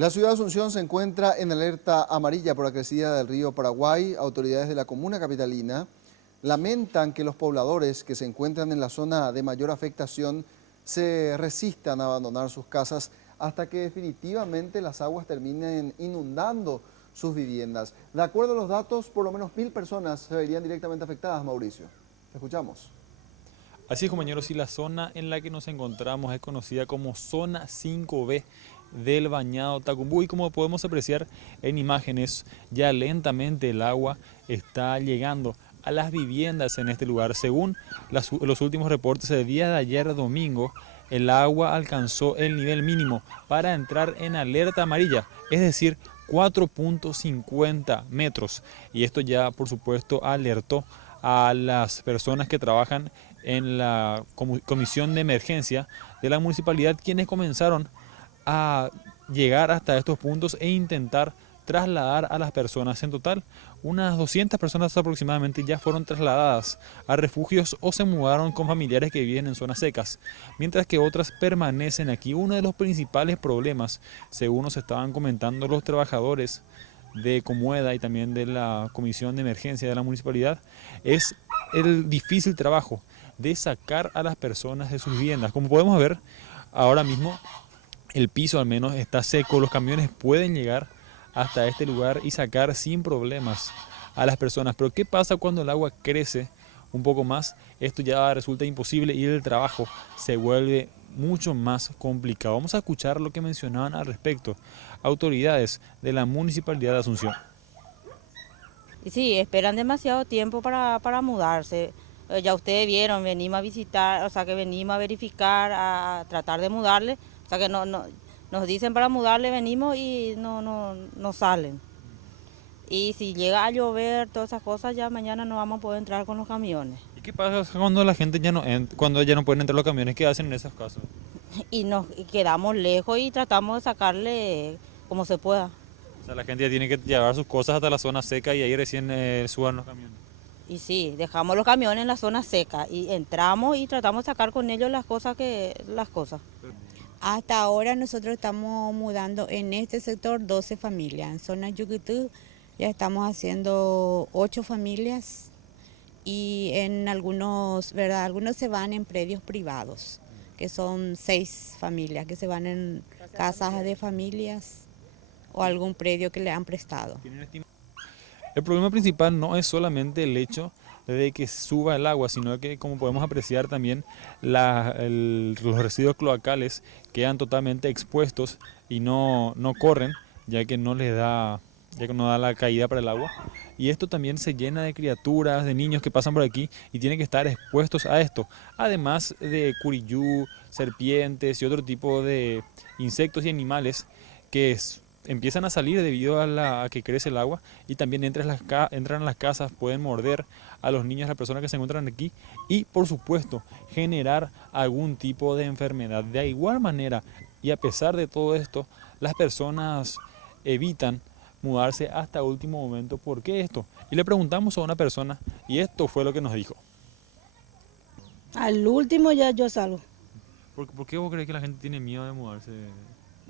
La ciudad de Asunción se encuentra en alerta amarilla por la crecida del río Paraguay. Autoridades de la comuna capitalina lamentan que los pobladores que se encuentran en la zona de mayor afectación se resistan a abandonar sus casas hasta que definitivamente las aguas terminen inundando sus viviendas. De acuerdo a los datos, por lo menos 1000 personas se verían directamente afectadas, Mauricio. Te escuchamos. Así es, compañeros, y la zona en la que nos encontramos es conocida como Zona 5B del Bañado Tacumbú, y como podemos apreciar en imágenes, ya lentamente el agua está llegando a las viviendas en este lugar. Según los últimos reportes del día de ayer domingo, el agua alcanzó el nivel mínimo para entrar en alerta amarilla, es decir, 4.50 metros. Y esto ya, por supuesto, alertó a las personas que trabajan en la comisión de emergencia de la municipalidad, quienes comenzaron a llegar hasta estos puntos e intentar trasladar a las personas. En total, unas 200 personas aproximadamente ya fueron trasladadas a refugios o se mudaron con familiares que viven en zonas secas, mientras que otras permanecen aquí. Uno de los principales problemas, según nos estaban comentando los trabajadores de Comueda y también de la comisión de emergencia de la municipalidad, es el difícil trabajo de sacar a las personas de sus viviendas. Como podemos ver, ahora mismo el piso al menos está seco, los camiones pueden llegar hasta este lugar y sacar sin problemas a las personas. Pero ¿qué pasa cuando el agua crece un poco más? Esto ya resulta imposible y el trabajo se vuelve mucho más complicado. Vamos a escuchar lo que mencionaban al respecto autoridades de la Municipalidad de Asunción. Y sí, esperan demasiado tiempo para mudarse. Ya ustedes vieron, venimos a visitar, o sea que venimos a verificar, a tratar de mudarle. O sea que nos dicen para mudarle, venimos y no salen. Y si llega a llover, todas esas cosas, ya mañana no vamos a poder entrar con los camiones. ¿Y qué pasa cuando la gente cuando ya no pueden entrar los camiones? ¿Qué hacen en esos casos? Y nos quedamos lejos y tratamos de sacarle como se pueda. O sea, la gente ya tiene que llevar sus cosas hasta la zona seca y ahí recién suban los camiones. Y sí, dejamos los camiones en la zona seca y entramos y tratamos de sacar con ellos las cosas. Hasta ahora nosotros estamos mudando en este sector 12 familias. En zona Yucutú ya estamos haciendo 8 familias y en algunos, ¿verdad? Algunos se van en predios privados, que son 6 familias que se van en casas de familias o algún predio que le han prestado. El problema principal no es solamente el hecho de que suba el agua, sino que, como podemos apreciar también, los residuos cloacales quedan totalmente expuestos y no corren, ya que no da la caída para el agua. Y esto también se llena de criaturas, de niños que pasan por aquí y tienen que estar expuestos a esto, además de curiyú, serpientes y otro tipo de insectos y animales que empiezan a salir debido a que crece el agua, y también entran a las casas, pueden morder a los niños, a las personas que se encuentran aquí, y por supuesto generar algún tipo de enfermedad. De igual manera, y a pesar de todo esto, las personas evitan mudarse hasta último momento. ¿Por qué esto? Y le preguntamos a una persona y esto fue lo que nos dijo. Al último ya yo salgo. ¿Por qué vos crees que la gente tiene miedo de mudarse?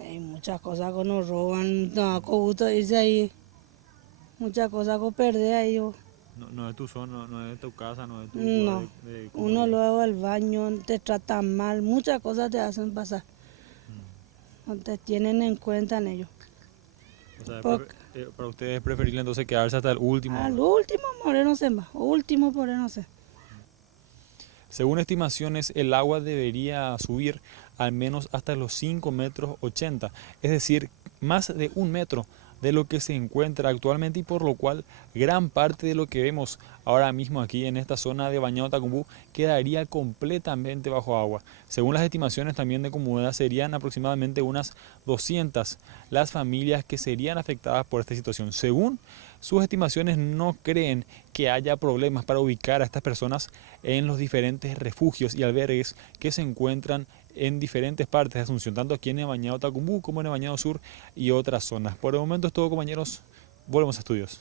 Hay muchas cosas que nos roban, no, con gusto irse ahí. Muchas cosas que perder ahí. No es tu zona, no es tu casa, no es tu No, lugar de uno luego al baño te trata mal, muchas cosas te hacen pasar. No te tienen en cuenta en ello. O sea, para ustedes es preferible entonces quedarse hasta el último. Al último moreno se va, último moreno se. Según estimaciones, el agua debería subir al menos hasta los 5,80 metros, es decir, más de 1 metro de lo que se encuentra actualmente, y por lo cual gran parte de lo que vemos ahora mismo aquí en esta zona de Bañado Tacumbú quedaría completamente bajo agua. Según las estimaciones también de Comueda, serían aproximadamente unas 200 las familias que serían afectadas por esta situación. Según sus estimaciones, no creen que haya problemas para ubicar a estas personas en los diferentes refugios y albergues que se encuentran en diferentes partes de Asunción, tanto aquí en el Bañado Tacumbú como en el Bañado Sur y otras zonas. Por el momento es todo, compañeros. Volvemos a estudios.